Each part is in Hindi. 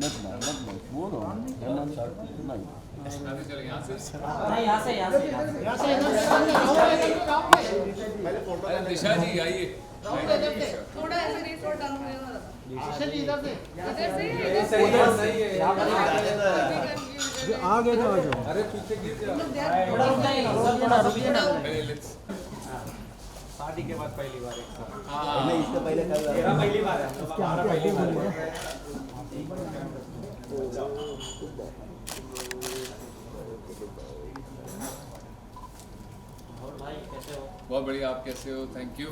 नहीं वो ना हेमंत नहीं अरे दिशा जी आइए। थोड़ा ऐसे रेस और डाउन इधर से इधर से आगे तो आ जाओ। अरे पीछे गिर जा। थोड़ा रुक जाना। शादी के बाद पहली बार एक साथ। नहीं इससे पहले कल मेरा पहली बार है। हमारा पहली बार है। बहुत बढ़िया, आप कैसे हो? थैंक यू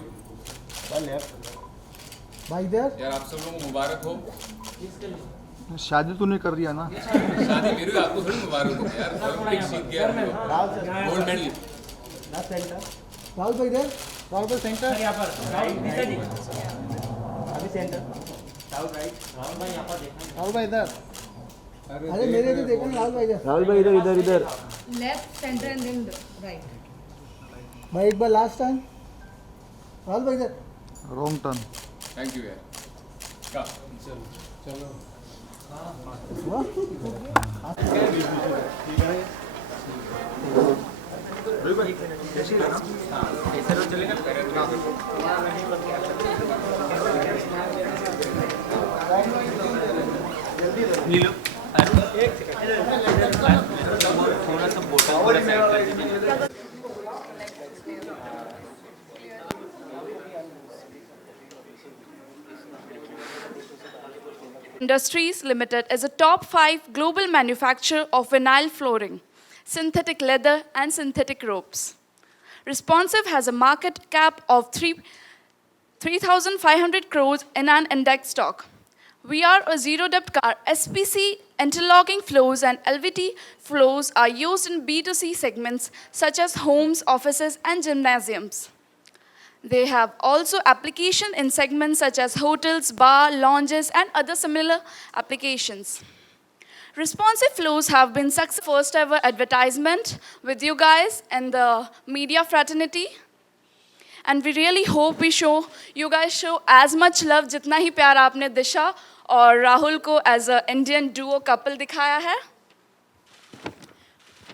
भाई इधर यार, आप सब लोगों को मुबारक हो। शादी तूने कर दिया ना। शादी मेरी हुई, आपको थोड़ी मुबारक हो यार। ओलंपिक जीत गया हम लोग, गोल्ड मेडल। राहुल भाई इधर, राहुल भाई सेंटर। यहाँ पर राइट दिशा जी। अभी सेंटर। राहुल राइट। राहुल भाई यहाँ पर देखना। राहुल भाई इधर। अरे मेरे भी देखो राहुल भाई इधर। राहुल भाई इधर इधर इधर left centre and then right. भाई एक बार लास्ट टाइम। राहुल भाई इधर। Wrong turn. थैंक यू यार। का चलो। नीलो एक सेकंड थोड़ा सा बोतल Industries Limited is a top 5 global manufacturer of vinyl flooring, synthetic leather, and synthetic ropes. Responsive has a market cap of 3,500 crores in an index stock. We are a zero debt car. SPC interlocking floors and LVT floors are used in B2C segments such as homes, offices, and gymnasiums. They have also application in segments such as hotels, bar, lounges, and other similar applications. Responsive floors have been successful first ever advertisement with you guys and the media fraternity. And we really hope you guys show as much love जितना ही प्यार आपने दिशा और राहुल को as a Indian duo couple दिखाया है.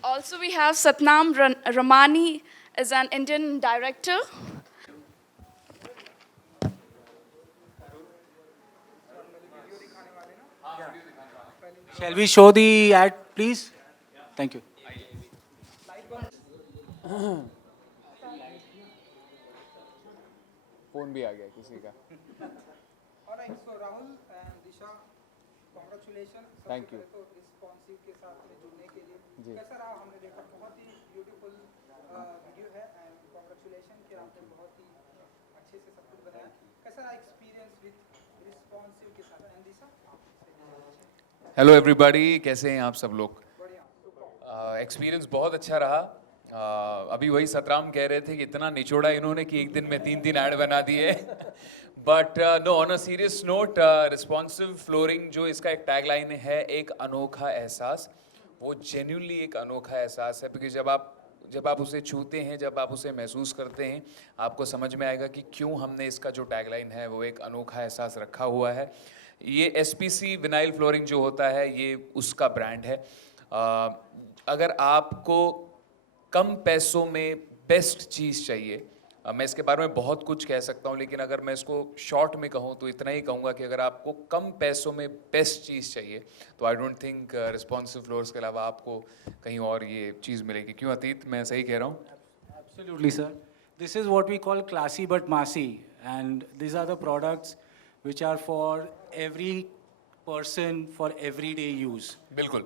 Also we have Satnam Ramani as an Indian director. Shall we show the ad, please? Thank you. Phone भी आ गया किसी का। Alright, so Rahul and Disha, congratulations. Thank you. तो रिस्पॉन्सिव के साथ में जुड़ने के लिए जी। कैसा रहा? हमने देखा बहुत ही ब्यूटीफुल वीडियो है एंड कॉन्ग्रेचुलेशन कि आपने बहुत ही अच्छे से सब कुछ बनाया। कैसा रहा एक्सपीरियंस विद रिस्पॉन्सिव के साथ? एंड दिशा हेलो एवरीबॉडी, कैसे हैं आप सब लोग? एक्सपीरियंस बहुत अच्छा रहा। अभी वही सतराम कह रहे थे कि इतना निचोड़ा इन्होंने कि एक दिन में 3 ऐड बना दिए। But no, on a serious note, responsive flooring जो इसका एक टैगलाइन है, एक अनोखा एहसास, वो जेन्युइनली एक अनोखा एहसास है। क्योंकि जब आप उसे छूते हैं, जब आप उसे महसूस करते हैं, आपको समझ में आएगा कि क्यों हमने इसका जो टैगलाइन है वो एक अनोखा एहसास रखा हुआ है। ये SPC विनाइल फ्लोरिंग जो होता है, ये उसका ब्रांड है। अगर आपको कम पैसों में बेस्ट चीज़ चाहिए, मैं इसके बारे में बहुत कुछ कह सकता हूँ, लेकिन अगर मैं इसको शॉर्ट में कहूँ तो इतना ही कहूँगा कि अगर आपको कम पैसों में बेस्ट चीज़ चाहिए तो I don't think responsive floors के अलावा आपको कहीं और ये चीज़ मिलेगी। क्यों अतीत, मैं सही कह रहा हूँ? Absolutely, sir. This is what we call classy but massy, and these are the products which are for every person for everyday use. बिल्कुल।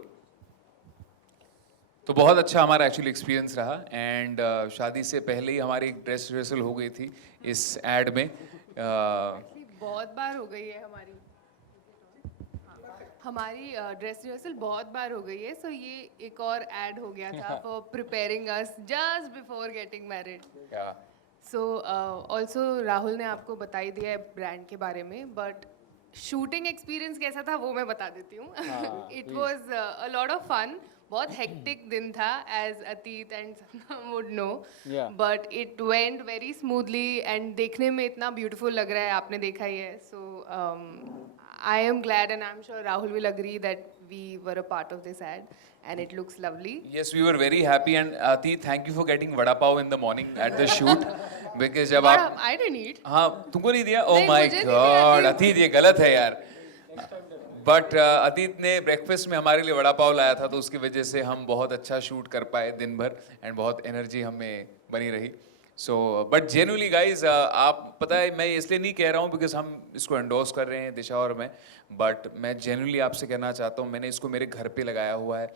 तो बहुत अच्छा हमारा एक्चुअली एक्सपीरियंस रहा। एंड शादी से पहले ही हमारी एक ड्रेस रिहर्सल हो गई थी इस एड में। बहुत बार हो गई है हमारी ड्रेस रिहर्सल बहुत बार हो गई है। सो ये एक और ऐड हो गया था for preparing us just before getting married. So also Rahul ने आपको बता ही दिया है ब्रांड के बारे में, बट शूटिंग एक्सपीरियंस कैसा था वो मैं बता देती हूँ। It was a lot of fun. बहुत हेक्टिक दिन था as Atit and Satnam would know, Yeah. But it went very smoothly and देखने में इतना ब्यूटीफुल लग रहा है, आपने देखा ही है. So I am glad and I am sure Rahul will agree that we were a part of this ad and it looks lovely. Yes, we were very happy and Atit, thank you for getting vada pav in the morning at the shoot because जब आप But I didn't eat. हाँ तुमको नहीं दिया? Oh नहीं, my मुझे नहीं दिया, God, अतीत। अतीत ये गलत है यार. बट अतीत ने ब्रेकफास्ट में हमारे लिए वड़ा पाव लाया था, तो उसकी वजह से हम बहुत अच्छा शूट कर पाए दिन भर एंड बहुत एनर्जी हमें बनी रही. सो बट जेन्युइनली गाइज, आप पता है मैं इसलिए नहीं कह रहा हूँ बिकॉज हम इसको एंडोर्स कर रहे हैं दिशा और मैं, बट मैं जेन्युइनली आपसे कहना चाहता हूँ, मैंने इसको मेरे घर पे लगाया हुआ है.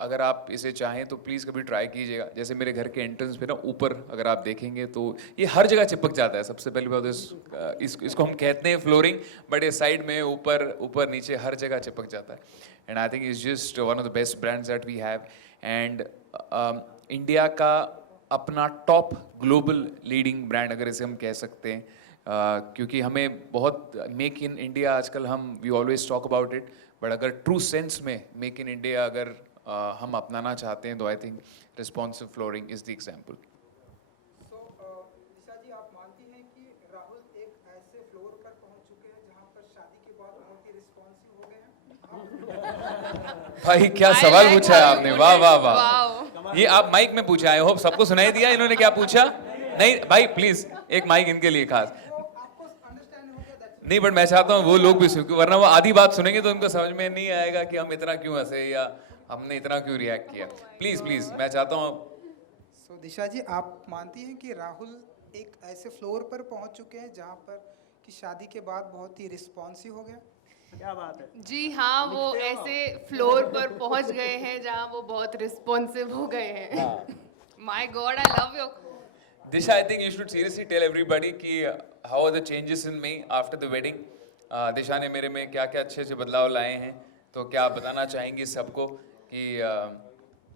अगर आप इसे चाहें तो प्लीज़ कभी ट्राई कीजिएगा. जैसे मेरे घर के एंट्रेंस पे ना ऊपर अगर आप देखेंगे तो ये हर जगह चिपक जाता है. सबसे पहली बात इसको हम कहते हैं फ्लोरिंग, बट ये साइड में ऊपर नीचे हर जगह चिपक जाता है. And I think it's just one of the best brands that we have. And India का अपना टॉप ग्लोबल लीडिंग ब्रांड अगर इसे हम कह सकते हैं, क्योंकि हमें बहुत मेक इन इंडिया आजकल we always talk about it, but अगर ट्रू सेंस में मेक इन इंडिया अगर हम अपनाना चाहते हैं तो I think responsive flooring is the example. So Disha ji, आप मानती हैं कि राहुल एक ऐसे फ्लोर पर पहुंच चुके हैं जहां पर शादी के बाद बहुत ही रिस्पॉन्सिव हो गए हैं? भाई क्या I सवाल like पूछा है how you आपने, put वाह it. वाह वाह. Wow. ये आप माइक में पूछा, आई होप सबको सुनाई दिया इन्होंने क्या पूछा. नहीं भाई प्लीज एक माइक इनके लिए खास. आपको अंडरस्टैंड हो गया दैट? नहीं, बट मैं चाहता हूँ वो लोग भी सुन, वरना वो आधी बात सुनेंगे तो उनको समझ में नहीं आएगा कि हम इतना क्यों हंसे या हमने इतना क्यों रिएक्ट किया. प्लीज मैं चाहता हूँ. सो दिशा जी, आप मानती हैं कि राहुल एक ऐसे फ्लोर पर पहुंच चुके हैं जहां पर कि शादी के बाद बहुत ही रिस्पॉन्सिव हो गया? क्या बात है. जी हाँ, वो ऐसे फ्लोर पर पहुंच गए हैं जहाँ वो बहुत रिस्पॉन्सिव हो गए हैं. My God, I love your. Disha, I think you should seriously tell everybody कि how are the changes in me after the wedding. दिशा ने मेरे में क्या क्या अच्छे अच्छे बदलाव लाए हैं, तो क्या आप बताना चाहेंगी सबको कि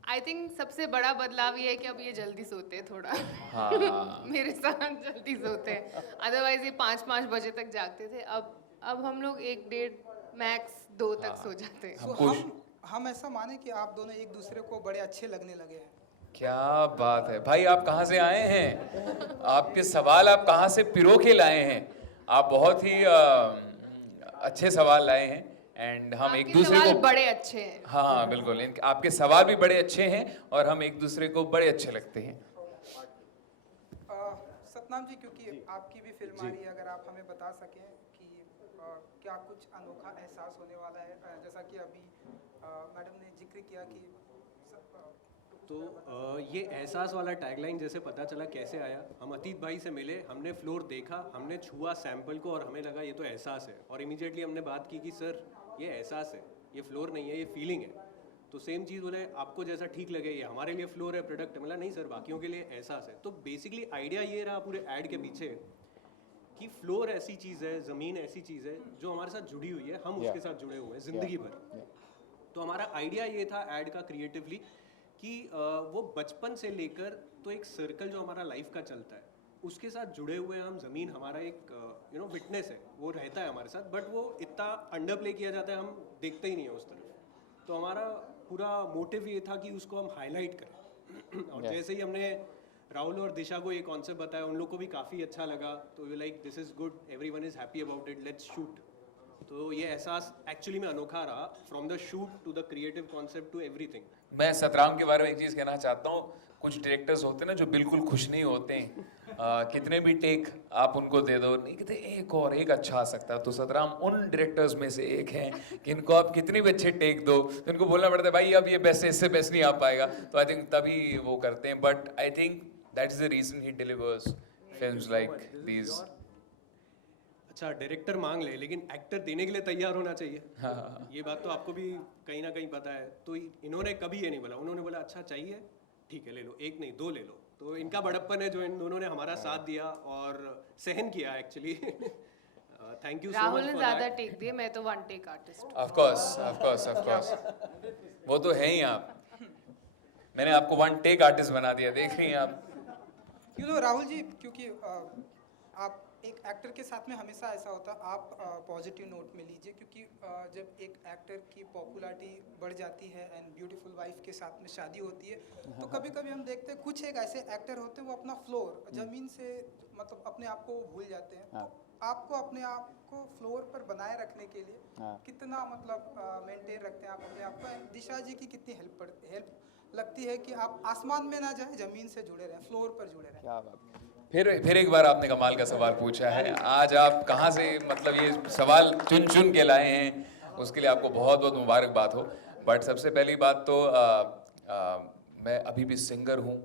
आई थिंक सबसे बड़ा बदलाव ये है कि अब ये जल्दी सोते हैं थोड़ा. हाँ. मेरे साथ जल्दी सोते हैं. अदरवाइज ये 5 बजे तक जागते थे. अब हम लोग 1-1.5 मैक्स 2 तक सो जाते हैं. सो हम ऐसा माने कि आप दोनों एक दूसरे को बड़े अच्छे लगने लगे हैं? क्या बात है भाई, आप कहाँ से आए हैं? आपके सवाल आप कहाँ से पिरो के लाए हैं? आप बहुत ही अच्छे सवाल लाए हैं एंड हम एक आपके दूसरे सवाल को बड़े अच्छे हैं. हाँ बिल्कुल, आपके सवाल भी बड़े अच्छे हैं और हम एक दूसरे को बड़े अच्छे लगते हैं. सतनाम जी, क्योंकि आपकी भी फिल्म आ रही है, अगर आप हमें बता सकें कि क्या कुछ अनोखा एहसास होने वाला है? जैसा कि अभी मैडम ने जिक्र किया कि तो ये एहसास वाला टैगलाइन जैसे पता चला कैसे आया, हम अतीत भाई से मिले, हमने फ्लोर देखा, हमने छुआ सैंपल को और हमें लगा ये तो एहसास है, और इमीडिएटली हमने बात की कि सर ये एहसास है, ये फ्लोर नहीं है, ये फीलिंग है. तो सेम चीज़ बोले आपको जैसा ठीक लगे, ये हमारे लिए फ्लोर है, प्रोडक्ट है. मतलब नहीं सर, बाकियों के लिए एहसास है. तो बेसिकली आइडिया ये रहा पूरे ऐड के पीछे कि फ्लोर ऐसी चीज़ है, ज़मीन ऐसी चीज़ है जो हमारे साथ जुड़ी हुई है, हम उसके साथ जुड़े हुए हैं ज़िंदगी भर. तो हमारा आइडिया ये था ऐड का क्रिएटिवली कि वो बचपन से लेकर तो एक सर्कल जो हमारा लाइफ का चलता है उसके साथ जुड़े हुए हैं हम. ज़मीन हमारा एक विटनेस है, वो रहता है हमारे साथ, बट वो इतना अंडर प्ले किया जाता है, हम देखते ही नहीं है उस तरफ. तो हमारा पूरा मोटिव ये था कि उसको हम हाईलाइट करें. और जैसे ही हमने राहुल और दिशा को ये कॉन्सेप्ट बताया, उन लोग को भी काफ़ी अच्छा लगा. तो we like this is good, everyone is happy about it, let's shoot. तो ये एहसास एक्चुअली में अनोखा रहा, from the shoot to the creative concept to everything. मैं सतराम के बारे में एक चीज़ कहना चाहता हूँ. कुछ डायरेक्टर्स होते हैं ना जो बिल्कुल खुश नहीं होते हैं, कितने भी टेक आप उनको दे दो, नहीं कहते एक अच्छा आ सकता है. तो सतराम उन डायरेक्टर्स में से एक हैं कि इनको आप कितने भी अच्छे टेक दो तो इनको बोलना पड़ता है भाई अब ये बेस्ट है, इससे बेस्ट नहीं आ पाएगा. तो आई थिंक तभी वो करते हैं. But I think that is the reason he delivers films like these. अच्छा डायरेक्टर मांग ले, लेकिन एक्टर देने के लिए तैयार होना चाहिए. ये बात तो आपको भी कहीं ना कहीं पता है. तो इन्होंने कभी ये नहीं बोला, उन्होंने बोला अच्छा चाहिए ठीक है ले लो, एक नहीं 2 ले लो. तो इनका बड़प्पन है जो इन दोनों ने हमारा साथ दिया और सहन किया actually. Thank you so much. Rahul ने ज़्यादा टेक दिए, मैं तो 1 टेक आर्टिस्ट. ऑफ कोर्स वो तो है ही. आप मैंने आपको 1 टेक आर्टिस्ट बना दिया, देख रही हैं आप. राहुल जी, क्योंकि आप एक एक्टर के साथ में हमेशा ऐसा होता है, आप पॉजिटिव नोट में लीजिए, क्योंकि जब एक एक्टर की पॉपुलैरिटी बढ़ जाती है एंड ब्यूटीफुल वाइफ के साथ में शादी होती है, तो कभी कभी हम देखते हैं कुछ एक ऐसे एक्टर होते हैं वो अपना फ्लोर ज़मीन से मतलब अपने आप को भूल जाते हैं। तो आपको अपने आप को फ्लोर पर बनाए रखने के लिए कितना मतलब मेंटेन रखते हैं आप अपने आप को? दिशा जी की कितनी हेल्प लगती है कि आप आसमान में ना जाए, ज़मीन से जुड़े रहें, फ्लोर पर जुड़े रहें? क्या बात। फिर एक बार आपने कमाल का सवाल पूछा है। आज आप कहाँ से मतलब ये सवाल चुन चुन के लाए हैं, उसके लिए आपको बहुत बहुत मुबारकबाद हो। बट सबसे पहली बात तो मैं अभी भी सिंगर हूँ।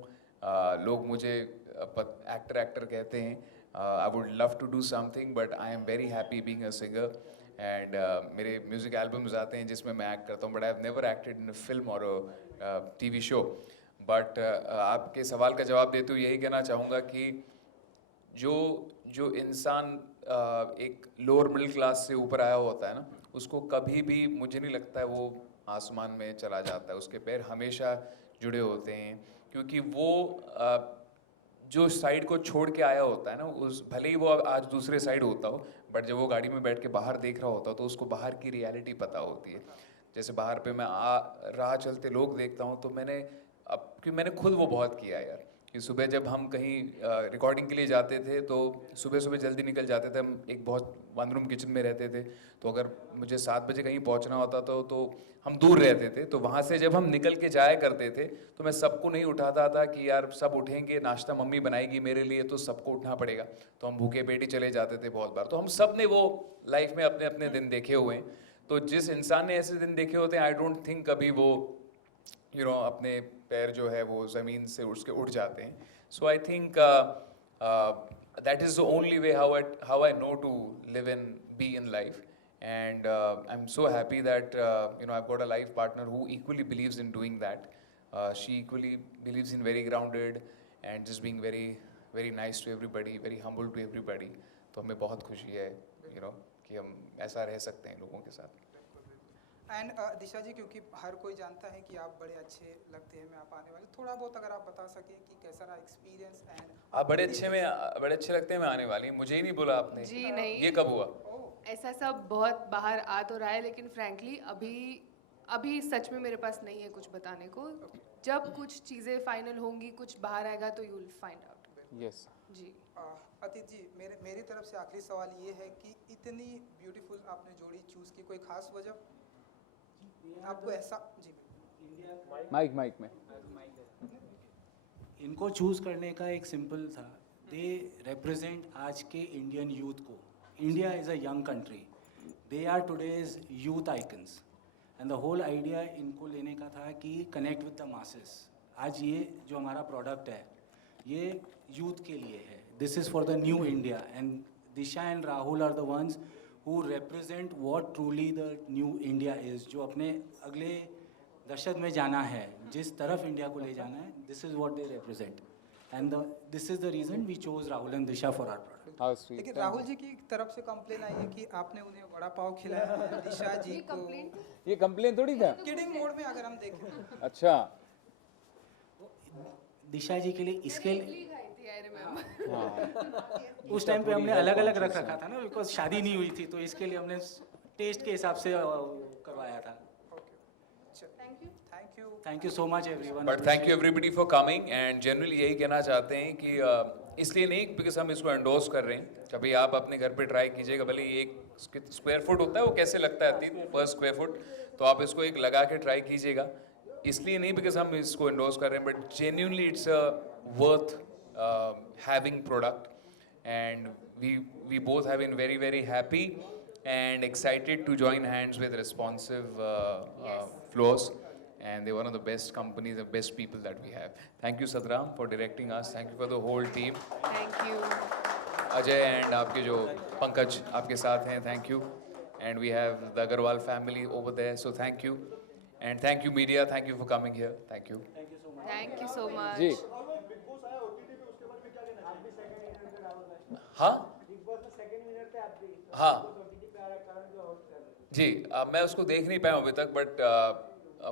लोग मुझे एक्टर कहते हैं। I would love to do something but I am very happy being a singer. And मेरे म्यूज़िक एल्बम्स आते हैं जिसमें मैं एक्ट करता हूँ, but I have never acted in a film और टीवी शो। बट आपके सवाल का जवाब देते हुए यही कहना चाहूँगा कि जो इंसान एक लोअर मिडिल क्लास से ऊपर आया होता है ना, उसको कभी भी मुझे नहीं लगता है वो आसमान में चला जाता है। उसके पैर हमेशा जुड़े होते हैं, क्योंकि वो जो साइड को छोड़ के आया होता है ना, उस भले ही वो आज दूसरे साइड होता हो, बट जब वो गाड़ी में बैठ के बाहर देख रहा होता हो तो उसको बाहर की रियलिटी पता होती है। जैसे बाहर पे मैं राह चलते लोग देखता हूँ तो क्योंकि मैंने खुद वो बहुत किया यार, कि सुबह जब हम कहीं रिकॉर्डिंग के लिए जाते थे तो सुबह सुबह जल्दी निकल जाते थे। हम एक बहुत वन रूम किचन में रहते थे, तो अगर मुझे 7 बजे कहीं पहुंचना होता तो हम दूर रहते थे, तो वहाँ से जब हम निकल के जाया करते थे तो मैं सबको नहीं उठाता था कि यार सब उठेंगे, नाश्ता मम्मी बनाएगी मेरे लिए तो सबको उठना पड़ेगा, तो हम भूखे पेट ही चले जाते थे बहुत बार। तो हम सब ने वो लाइफ में अपने अपने दिन देखे हुए हैं। तो जिस इंसान ने ऐसे दिन देखे होते हैं, आई डोंट थिंक कभी वो अपने पैर जो है वो ज़मीन से उसके उठ जाते हैं। So I think that is the only way how I know to live in be in life. And I'm so happy that I've got a life partner who equally believes in doing that. She equally believes in very grounded and just being very very nice to everybody, very humble to everybody. तो हमें बहुत खुशी है कि हम ऐसा रह सकते हैं लोगों के साथ। एंड दिशा जी, क्योंकि हर कोई जानता है कि आप बड़े अच्छे लगते हैं, मैं आप आने वाले, थोड़ा बहुत अगर आप बता सकें कि कैसा रहा एक्सपीरियंस? एंड आप बड़े अच्छे लगते हैं मैं आने वाली, मुझे ही नहीं बोला आपने जी नहीं, ये कब हुआ? ऐसा सब बहुत बाहर आ तो रहा है, लेकिन फ्रैंकली अभी सच में मेरे पास नहीं है कुछ बताने को। जब कुछ चीज़ें फाइनल होंगी, कुछ बाहर आएगा तो you will find out. Yes जी। अतीत जी, मेरी तरफ से आखिरी सवाल ये है कि इतनी ब्यूटीफुल आपने जोड़ी चूज़ की, कोई खास वजह आपको ऐसा? जी माइक में इनको चूज़ करने का एक सिंपल था, दे रिप्रेजेंट आज के इंडियन यूथ को। India is a young country, they are today's youth icons, and the whole idea इनको लेने का था कि कनेक्ट विद द मासेस। आज ये जो हमारा प्रोडक्ट है ये यूथ के लिए है, this is for the new India, and Disha and Rahul are the ones who represent what truly the new India is, जो अपने अगले दशक में जाना है, जिस तरफ इंडिया को ले जाना है, this is what they represent, and this is the reason we chose Rahul and Disha for our product. लेकिन राहुल जी की तरफ से कंप्लेन आई है कि आपने उन्हें वड़ा पाव खिलाया है, दिशा जी को। ये कंप्लेन थोड़ी था, किडिंग मोड में अगर हम देखें। अच्छा दिशा जी के लिए इसके I उस टाइम पे हमने अलग अलग रख रखा था ना, बिकॉज शादी नहीं हुई थी, तो इसके लिए हमने टेस्ट के हिसाब से करवाया था। Thank you so much everyone. But thank you everybody for coming. And generally यही कहना चाहते हैं कि इसलिए नहीं बिकॉज हम इसको एंडोर्स कर रहे हैं, कभी आप अपने घर पे ट्राई कीजिएगा, भले ही 1 स्क्वायर फुट होता है वो कैसे लगता है पर स्क्वायर फुट, तो आप इसको एक लगा के ट्राई कीजिएगा। इसलिए नहीं बिकॉज हम इसको एंडोर्स कर रहे हैं, but genuinely it's a worth having product, and we both have been very very happy and excited to join hands with Responsive Floors, and they're one of the best companies, the best people that we have. Thank you Satram for directing us, thank you for the whole team. Thank you. Ajay and आपके जो पंकज आपके साथ हैं, thank you, and we have the Agarwal family over there, so thank you, and thank you media, thank you for coming here, thank you. Thank you so much. जी हाँ हाँ जी, मैं उसको देख नहीं पाया हूँ अभी तक, बट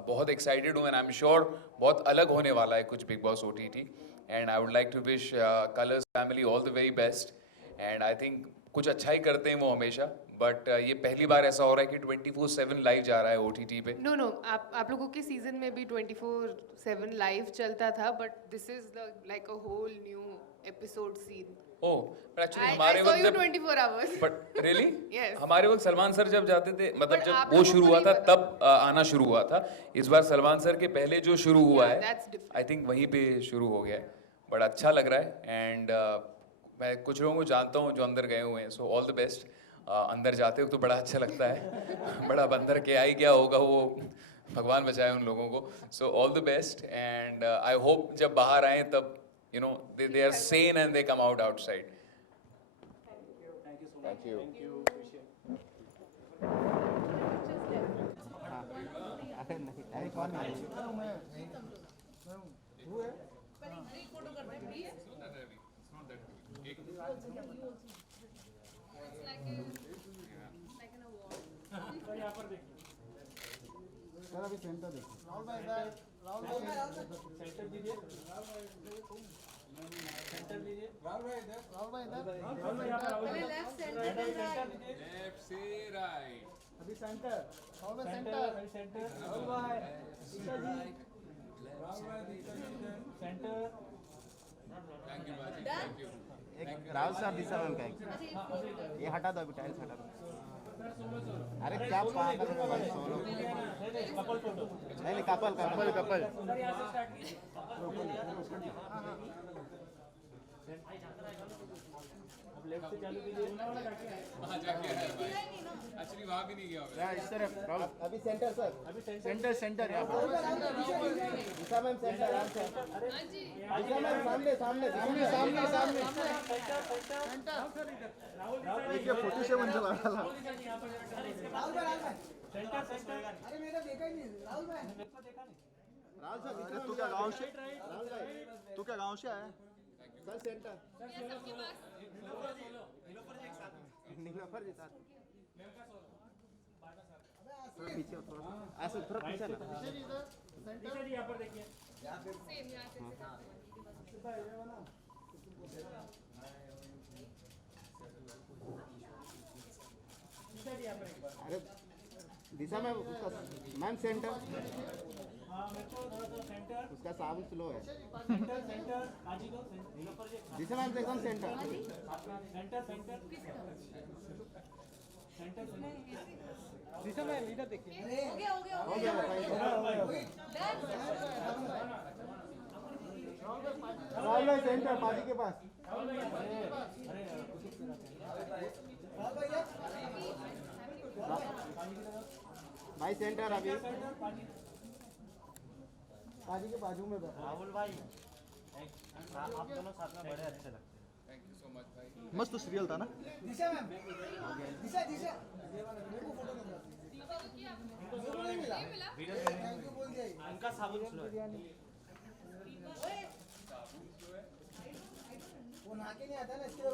बहुत एक्साइटेड हूँ, एंड आई एम श्योर बहुत अलग होने वाला है कुछ Bigg Boss OTT, and I would like to wish Colors family all the very best, and I think कुछ अच्छा ही करते हैं वो हमेशा, बट ये पहली बार ऐसा हो रहा है कि 24/7 लाइव जा रहा है OTT पे. नो आप लोगों के सीजन में भी 24/7 लाइव चलता था, but this is like a whole new episode scene. Oh, but actually I हमारे saw वक्त you जब 24 hours. But really Yes. हमारे वक्त सलमान सर जब जाते थे, मतलब But जब आप वो लोगों शुरू को हुआ नहीं था पता। तब आना शुरू हुआ था. इस बार सलमान सर के पहले जो शुरू हुआ Yeah, है, that's different. आई थिंक वहीं पे शुरू हो गया है. बट अच्छा लग रहा है. एंड मैं कुछ लोगों को जानता हूँ जो अंदर गए हुए हैं, सो ऑल द बेस्ट. अंदर जाते हो तो बड़ा अच्छा लगता है. बड़ा बंदर क्या ही क्या होगा, वो भगवान बचाए उन लोगों को. So all the best. And I hope जब बाहर आए तब you know they are sane and they come out outside. Thank you. अरे नहीं, टाइम कौन सर अभी सेंटर देखो राहुल भाई इधर राहुल भाई सेंटर दीजिए सेंटर लीजिए राहुल भाई इधर राहुल भाई इधर लेफ्ट सेंटर लेफ्ट से राइट. अभी सेंटर राहुल भाई सेंटर सेंटर राहुल भाई दिशा जी राहुल भाई दिशा जी सेंटर थैंक यू बाजी, थैंक यू. एक राहुल सर दिशा मैम का एक ये हटा दो, अभी टाइल्स हटा दो. अरे क्या पागल हो भाई, सोलो कपल फोटो नहीं कपल कपल कपल. सर यहां से स्टार्ट कीजिए अब लेफ्ट से चालू कीजिए वहाँ जाके एक्चुअली वहाँ भी नहीं गया होगा. इस तरफ राहुल. अभी सेंटर सर, अभी सेंटर सेंटर यहाँ पर दिशा मैम सेंटर आराम से. दिशा मैम सामने सामने सामने सामने सामने देखिए 47 चला रहा. सेंटर सेंटर अरे मेरा देखा ही नहीं राहुल भाई मेरे को देखा नहीं. राहुल सर इधर. तू क्या गांव से? राहुल भाई तू क्या गांव से आया? सर सेंटर नीलोफर जी साथ थोड़ा पीछे थोड़ा ऐसे थोड़ा पीछे ना. सेंटर यहां पर देखिए अरे दिशा मैम उसका मैम सेंटर. हां मेरे को थोड़ा सा सेंटर उसका साउंड स्लो है. सेंटर सेंटर आजी को नीलोफर जी दिशा मैम एकदम सेंटर. सेंटर सेंटर सेंटर दिशा में इधर देखिए हो गया भाई. राहुल भाई सेंटर पाजी के पास. भाई सेंटर अभी पाजी के बाजू में बैठा. राहुल भाई आप दोनों साथ में बड़े अच्छे लगते हैं. थैंक यू सो मच भाई. मस्त सीरियल था ना. दिशा मैम दिशा दिशा मेरे को फोटो मिला थैंक यू बोल दिया उनका साबुन स्लो है वो नहा के नहीं आता ना इसके लिए